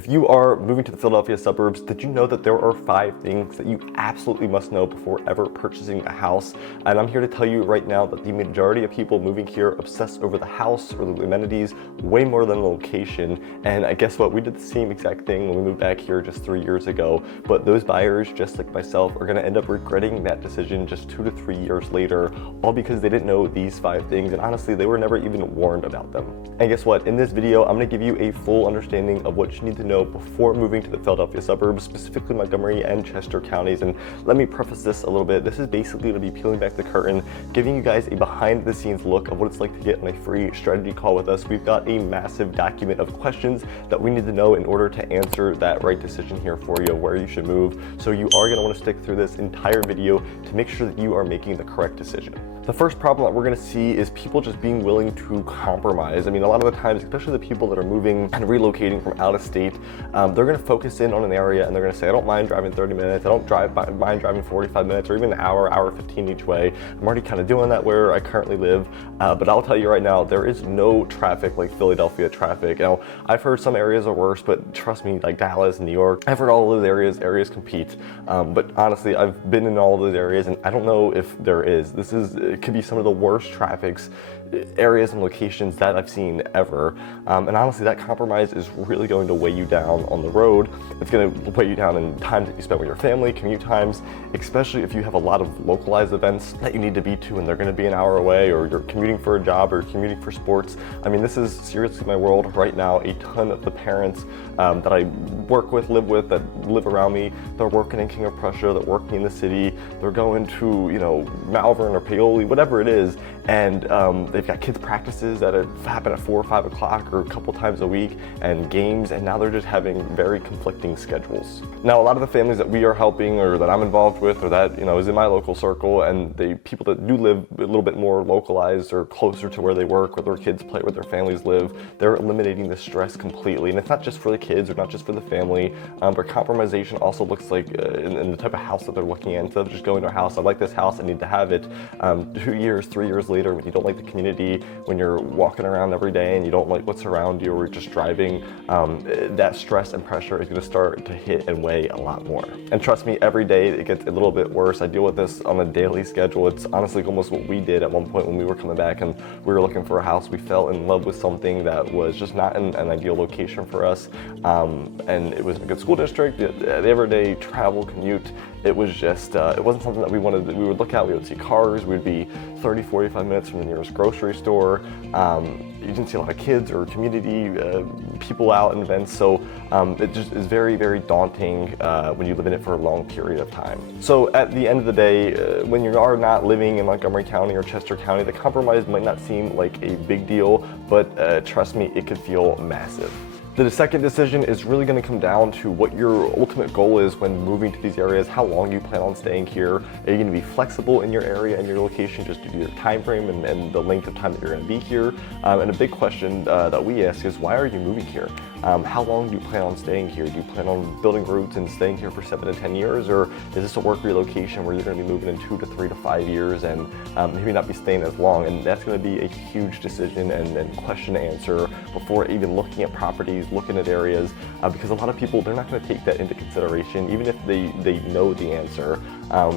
If you are moving to the Philadelphia suburbs, did you know that there are 5 things that you absolutely must know before ever purchasing a house? And I'm here to tell you right now that the majority of people moving here obsess over the house or the amenities way more than the location. And I guess what? We did the same exact thing when we moved back here just 3 years ago. But those buyers, just like myself, are gonna end up regretting that decision just 2 to 3 years later, all because they didn't know these 5 things. And honestly, they were never even warned about them. And guess what? In this video, I'm gonna give you a full understanding of what you need to know before moving to the Philadelphia suburbs, specifically Montgomery and Chester counties. And let me preface this a little bit. This is basically going to be peeling back the curtain, giving you guys a behind the scenes look of what it's like to get on a free strategy call with us. We've got a massive document of questions that we need to know in order to answer that right decision here for you, where you should move. So you are going to want to stick through this entire video to make sure that you are making the correct decision. The first problem that we're going to see is people just being willing to compromise. I mean, a lot of the times, especially the people that are moving and relocating from out of state, they're going to focus in on an area and they're going to say, I don't mind driving 30 minutes, I don't mind driving 45 minutes, or even an hour 15 each way. I'm already kind of doing that where I currently live, but I'll tell you right now, there is no traffic like Philadelphia traffic. Now, I've heard some areas are worse, but trust me, like Dallas and New York, I've heard all of those areas compete. But honestly, I've been in all of those areas and I don't know if there is. It could be some of the worst traffics areas and locations that I've seen ever. And honestly, that compromise is really going to weigh you down on the road. It's going to weigh you down in time that you spend with your family, commute times, especially if you have a lot of localized events that you need to be to and they're going to be an hour away, or you're commuting for a job or commuting for sports. I mean, this is seriously my world right now. A ton of the parents that I work with, that live around me, they're working in King of Prussia, they're working in the city, they're going to, Malvern or Paoli, whatever it is, and they've got kids practices that happen at 4 or 5 o'clock or a couple times a week, and games, and now they're just having very conflicting schedules. Now, a lot of the families that we are helping or that I'm involved with or that is in my local circle, and the people that do live a little bit more localized or closer to where they work, where their kids play, where their families live, they're eliminating the stress completely. And it's not just for the kids or not just for the family, but compromisation also looks like in the type of house that they're looking at. Instead of just going to a house, I like this house, I need to have it. 2 years, 3 years later, when you don't like the community, when you're walking around every day and you don't like what's around you, or just driving, that stress and pressure is going to start to hit and weigh a lot more. And trust me, every day it gets a little bit worse. I deal with this on a daily schedule. It's honestly almost what we did at one point when we were coming back and we were looking for a house. We fell in love with something that was just not an ideal location for us, and it was a good school district. The everyday travel commute, it was just it wasn't something that we wanted. We would look out, we would see cars, we would be 30-45 minutes from the nearest grocery store. You didn't see a lot of kids or community people out in events, so it just is very, very daunting when you live in it for a long period of time. So at the end of the day, when you are not living in Montgomery County or Chester County, the compromise might not seem like a big deal, but trust me, it could feel massive. The second decision is really going to come down to what your ultimate goal is when moving to these areas, how long you plan on staying here. Are you going to be flexible in your area and your location just due to your time frame and the length of time that you're going to be here? And a big question that we ask is, why are you moving here? How long do you plan on staying here? Do you plan on building roots and staying here for 7 to 10 years? Or is this a work relocation where you're going to be moving in 2 to 3 to 5 years and maybe not be staying as long? And that's going to be a huge decision and question to answer before even looking at properties, looking at areas, because a lot of people, they're not going to take that into consideration, even if they know the answer.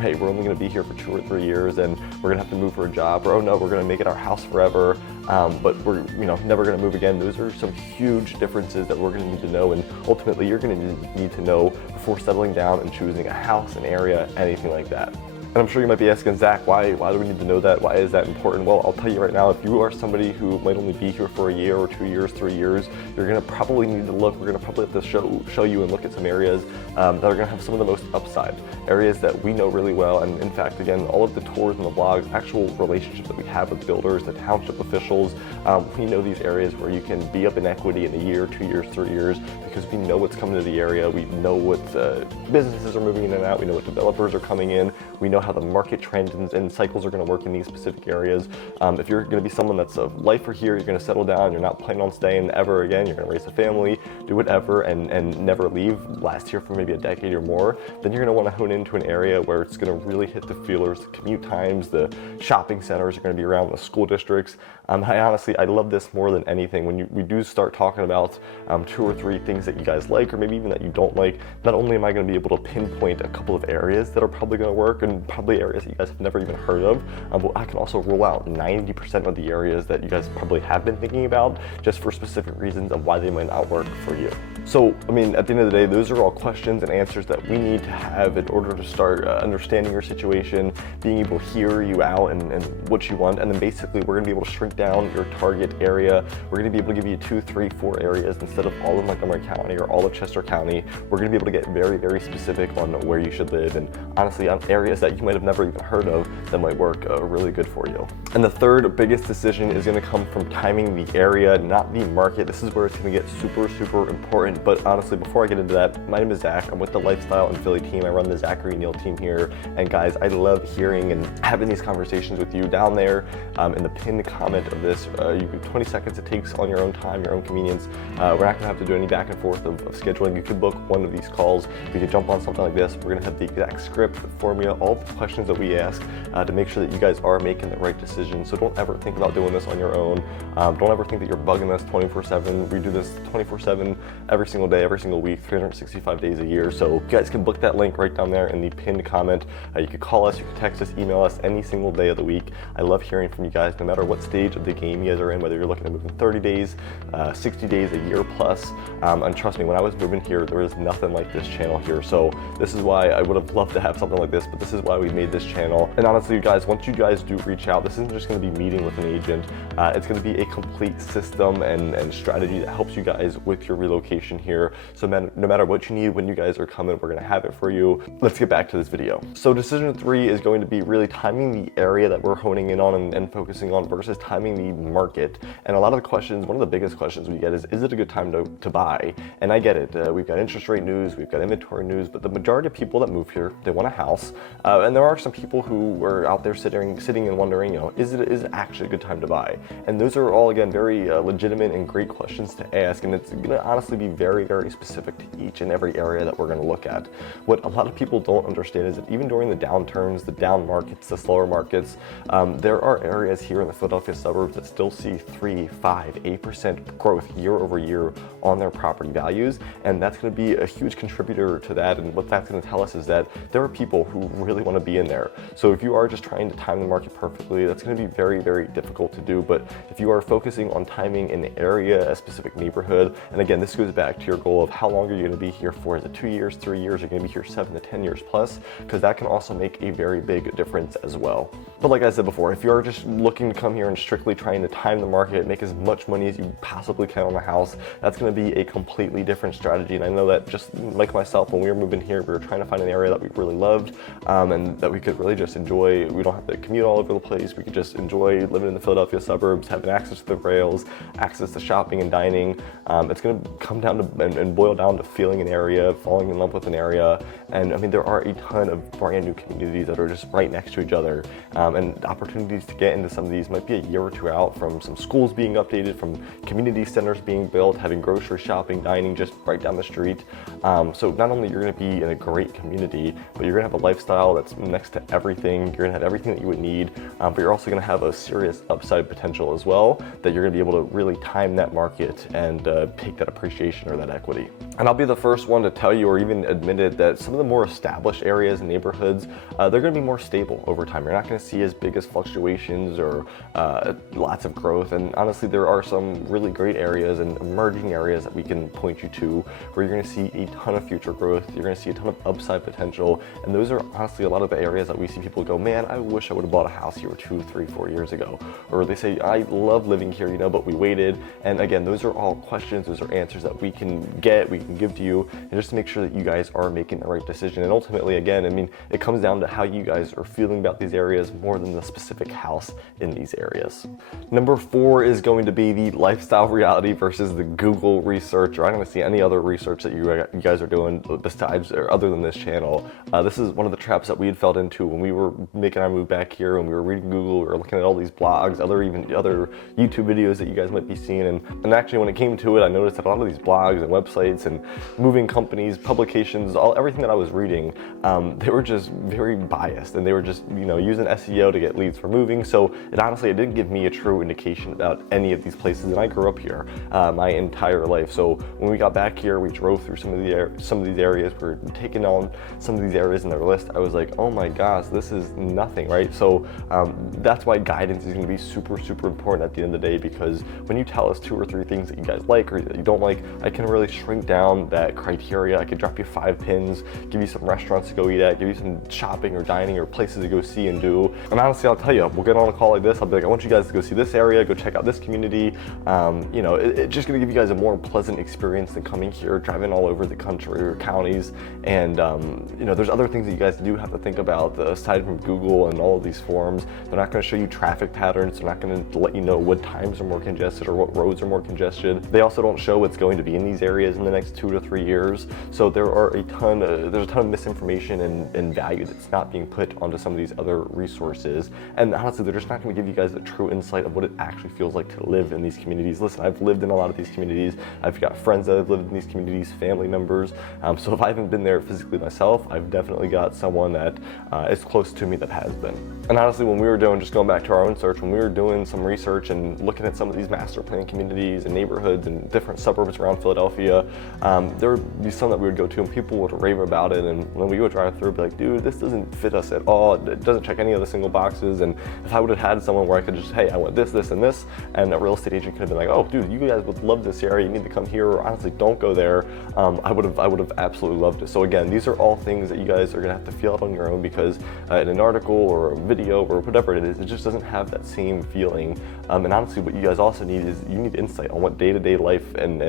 Hey, we're only going to be here for 2 or 3 years and we're going to have to move for a job, or oh no, we're going to make it our house forever, but we're never going to move again. Those are some huge differences that we're going to need to know, and ultimately you're going to need to know before settling down and choosing a house, an area, anything like that. And I'm sure you might be asking, Zach, why do we need to know that? Why is that important? Well, I'll tell you right now, if you are somebody who might only be here for a year or 2 years, 3 years, you're going to probably need to look. We're going to probably have to show you and look at some areas that are going to have some of the most upside, areas that we know really well. And in fact, again, all of the tours and the blogs, actual relationships that we have with builders, the township officials, we know these areas where you can be up in equity in a year, 2 years, 3 years, because we know what's coming to the area. We know what businesses are moving in and out. We know what developers are coming in. We know how the market trends and cycles are going to work in these specific areas. If you're going to be someone that's a lifer here, you're going to settle down, you're not planning on staying ever again, you're going to raise a family, do whatever, and never leave, last here for maybe a decade or more, then you're going to want to hone into an area where it's going to really hit the feelers, the commute times, the shopping centers are going to be around the school districts. I love this more than anything. When we do start talking about 2 or 3 things that you guys like, or maybe even that you don't like, not only am I going to be able to pinpoint a couple of areas that are probably going to work, and probably areas that you guys have never even heard of, but I can also roll out 90% of the areas that you guys probably have been thinking about, just for specific reasons of why they might not work for you. So, I mean, at the end of the day, those are all questions and answers that we need to have in order to start understanding your situation, being able to hear you out and what you want, and then basically we're going to be able to shrink down your target area. We're going to be able to give you 2, 3, 4 areas instead of all of Montgomery County or all of Chester County. We're going to be able to get very, very specific on where you should live, and honestly on areas that you might have never even heard of that might work really good for you. And the third biggest decision is going to come from timing the area, not the market. This is where it's going to get super, super important. But honestly, before I get into that, my name is Zach. I'm with the Lifestyle in Philly team. I run the Zachary Neal team here. And guys, I love hearing and having these conversations with you down there in the pinned comment of this. You 20 seconds it takes on your own time, your own convenience. We're not going to have to do any back and forth of scheduling. You could book one of these calls. We could jump on something like this. We're going to have the exact script, the formula, all the questions that we ask to make sure that you guys are making the right decision. So don't ever think about doing this on your own. Don't ever think that you're bugging us 24/7. We do this 24/7 every single day, every single week, 365 days a year. So you guys can book that link right down there in the pinned comment. You could call us, you could text us, email us any single day of the week. I love hearing from you guys, no matter what stage of the game you guys are in, whether you're looking to move in 30 days, 60 days, a year plus. And trust me, when I was moving here, there was nothing like this channel here. So this is why I would have loved to have something like this, but this is why we made this channel. And honestly, you guys, once you guys do reach out, this isn't just going to be meeting with an agent. It's going to be a complete system and strategy that helps you guys with your relocation here. So no matter what you need when you guys are coming, we're going to have it for you. Let's get back to this video. So decision 3 is going to be really timing the area that we're honing in on and focusing on versus timing the market. And a lot of the questions, one of the biggest questions we get is it a good time to buy? And I get it. We've got interest rate news, we've got inventory news, but the majority of people that move here, they want a house. And there are some people who are out there sitting and wondering, is it actually a good time to buy? And those are all, again, very legitimate and great questions to ask. And it's going to honestly be very, very specific to each and every area that we're going to look at. What a lot of people don't understand is that even during the downturns, the down markets, the slower markets, there are areas here in the Philadelphia suburbs that still see 3, 5, 8% growth year over year on their property values. And that's going to be a huge contributor to that. And what that's going to tell us is that there are people who really want to be in there. So if you are just trying to time the market perfectly, that's going to be very, very difficult to do. But if you are focusing on timing an area, a specific neighborhood, and again, this goes back to your goal of how long are you going to be here for? Is it 2 years, 3 years? Are you going to be here 7 to 10 years plus? Because that can also make a very big difference as well. But like I said before, if you're just looking to come here and strictly trying to time the market, make as much money as you possibly can on the house, that's going to be a completely different strategy. And I know that just like myself, when we were moving here, we were trying to find an area that we really loved and that we could really just enjoy. We don't have to commute all over the place. We could just enjoy living in the Philadelphia suburbs, having access to the rails, access to shopping and dining. It's going to come down to and boil down to feeling an area, falling in love with an area. And I mean, there are a ton of brand new communities that are just right next to each other. And opportunities to get into some of these might be a year or two out, from some schools being updated, from community centers being built, having grocery shopping, dining just right down the street. So not only you're going to be in a great community, but you're going to have a lifestyle that's next to everything. You're going to have everything that you would need, but you're also going to have a serious upside potential as well, that you're going to be able to really time that market and take that appreciation or that equity. And I'll be the first one to tell you, or even admit it, that some of the more established areas and neighborhoods, they're going to be more stable over time. You're not going to see as big as fluctuations or lots of growth. And honestly, there are some really great areas and emerging areas that we can point you to where you're going to see a ton of future growth. You're going to see a ton of upside potential. And those are honestly a lot of the areas that we see people go, man, I wish I would have bought a house here 2, 3, 4 years ago. Or they say, I love living here, but we waited. And again, those are all questions, those are answers that we can get, we can give to you, and just to make sure that you guys are making the right decision. And ultimately, again, I mean, it comes down to how you guys are feeling about these areas more than the specific house in these areas. Number 4 is going to be the lifestyle reality versus the Google research, or I don't see any other research that you guys are doing besides or other than this channel. This is one of the traps that we had fell into when we were making our move back here, and we were reading Google, we were looking at all these blogs, other YouTube videos that you guys might be seeing, and actually when it came to it, I noticed that a lot of these blogs and websites and moving companies, publications, everything that I was reading, they were just very biased, and they were just using SEO to get leads for moving. So it didn't give me a true indication about any of these places, and I grew up here my entire life. So when we got back here, we drove through some of these areas, we were taking on some of these areas in their list. I was like, oh my gosh, this is nothing, right? So that's why guidance is going to be super important at the end of the day, because when you tell us 2 or 3 things that you guys like or that you don't like, I can really shrink down that criteria. I could drop you 5 pins, give you some restaurants to go eat at, give you some shopping or dining or places to go see and do. And honestly, I'll tell you, we'll get on a call like this, I'll be like, I want you guys to go see this area, go check out this community. It's just going to give you guys a more pleasant experience than coming here, driving all over the country or counties. And there's other things that you guys do have to think about aside from Google and all of these forums. They're not going to show you traffic patterns. They're not going to let you know what times are more congested or what roads are more congested. They also don't show what's going to be in these areas in the next 2 to 3 years. So there's a ton of misinformation and value that's not being put onto some of these other resources. And honestly, they're just not going to give you guys a true insight of what it actually feels like to live in these communities. Listen, I've lived in a lot of these communities. I've got friends that have lived in these communities, family members. So if I haven't been there physically myself, I've definitely got someone that is close to me that has been. And honestly, when we were just going back to our own search, when we were doing some research and looking at some of these master plan communities and neighborhoods and different suburbs around Philadelphia, there would be some that we would go to and people would rave about it. And when we would drive through, be like, dude, this doesn't fit us at all. It doesn't check any of the single boxes. And if I would have had someone where I could just, hey, I want this, this, and this, and a real estate agent could have been like, oh, dude, you guys would love this area. You need to come here, or honestly, don't go there. I would have absolutely loved it. So again, these are all things that you guys are gonna have to feel out on your own, because in an article or a video or whatever it is, it just doesn't have that same feeling. And honestly, what you guys also need is you need insight on what day-to-day life and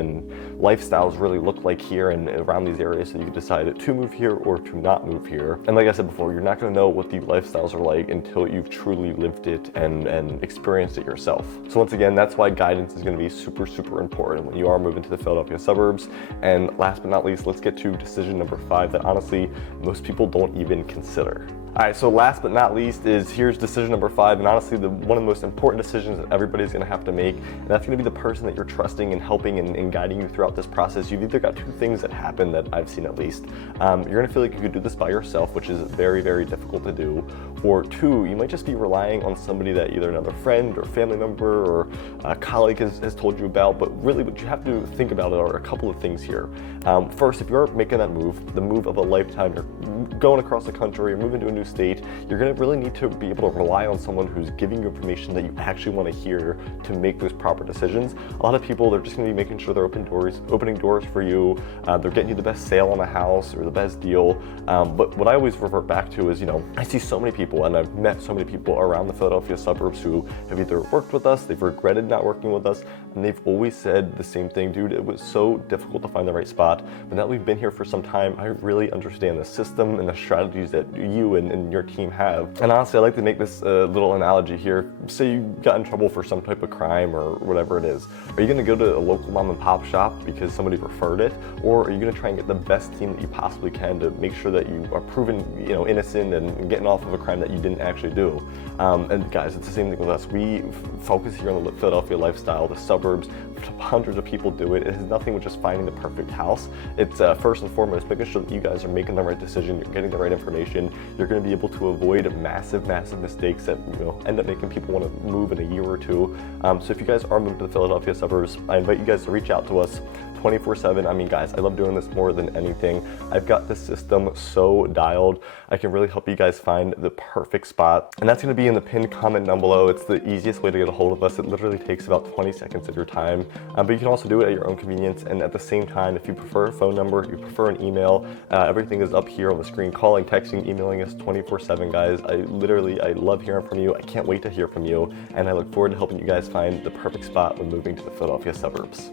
lifestyles really look like here and around these areas, so you can decide to move here or to not move here. And like I said before, you're not gonna know what the lifestyles are like until you've truly lived it and experienced it yourself. So once again, that's why guidance is gonna be super important when you are moving to the Philadelphia suburbs. And last but not least, let's get to decision number 5 that honestly, most people don't even consider. All right, so last but not least here's decision number 5, and honestly one of the most important decisions that everybody's gonna have to make, and that's gonna be the person that you're trusting and helping and guiding you throughout this process. You've either got 2 things that happen that I've seen at least. You're gonna feel like you could do this by yourself, which is very difficult to do, or 2, you might just be relying on somebody that either another friend or family member or a colleague has told you about. But really what you have to think about are a couple of things here. First, if you're making that move, the move of a lifetime, you're going across the country, you're moving to a new state, you're gonna really need to be able to rely on someone who's giving you information that you actually want to hear to make those proper decisions. A lot of people, they're just gonna be making sure they're opening doors for you. They're getting you the best sale on a house or the best deal. But what I always revert back to is, I see so many people, and I've met so many people around the Philadelphia suburbs who have either worked with us, they've regretted not working with us, and they've always said the same thing, dude, it was so difficult to find the right spot. But now that we've been here for some time, I really understand the system and the strategies that you and your team have. And honestly, I like to make this little analogy here. Say you got in trouble for some type of crime or whatever it is. Are you gonna go to a local mom and pop shop because somebody referred it? Or are you gonna try and get the best team that you possibly can to make sure that you are proven innocent and getting off of a crime that you didn't actually do? And guys, it's the same thing with us. We focus here on the Philadelphia lifestyle, the suburbs. Hundreds of people do it. It has nothing with just finding the perfect house. It's first and foremost making sure that you guys are making the right decision, you're getting the right information. You're going to be able to avoid massive mistakes that end up making people want to move in a year or 2. So if you guys are moving to the Philadelphia suburbs, I invite you guys to reach out to us 24/7. I mean, guys, I love doing this more than anything. I've got this system so dialed. I can really help you guys find the perfect spot. And that's going to be in the pinned comment down below. It's the easiest way to get a hold of us. It literally takes about 20 seconds of your time. But you can also do it at your own convenience. And at the same time, if you prefer a phone number, you prefer an email, everything is up here on the screen. Calling, texting, emailing us 24/7, guys. I love hearing from you. I can't wait to hear from you. And I look forward to helping you guys find the perfect spot when moving to the Philadelphia suburbs.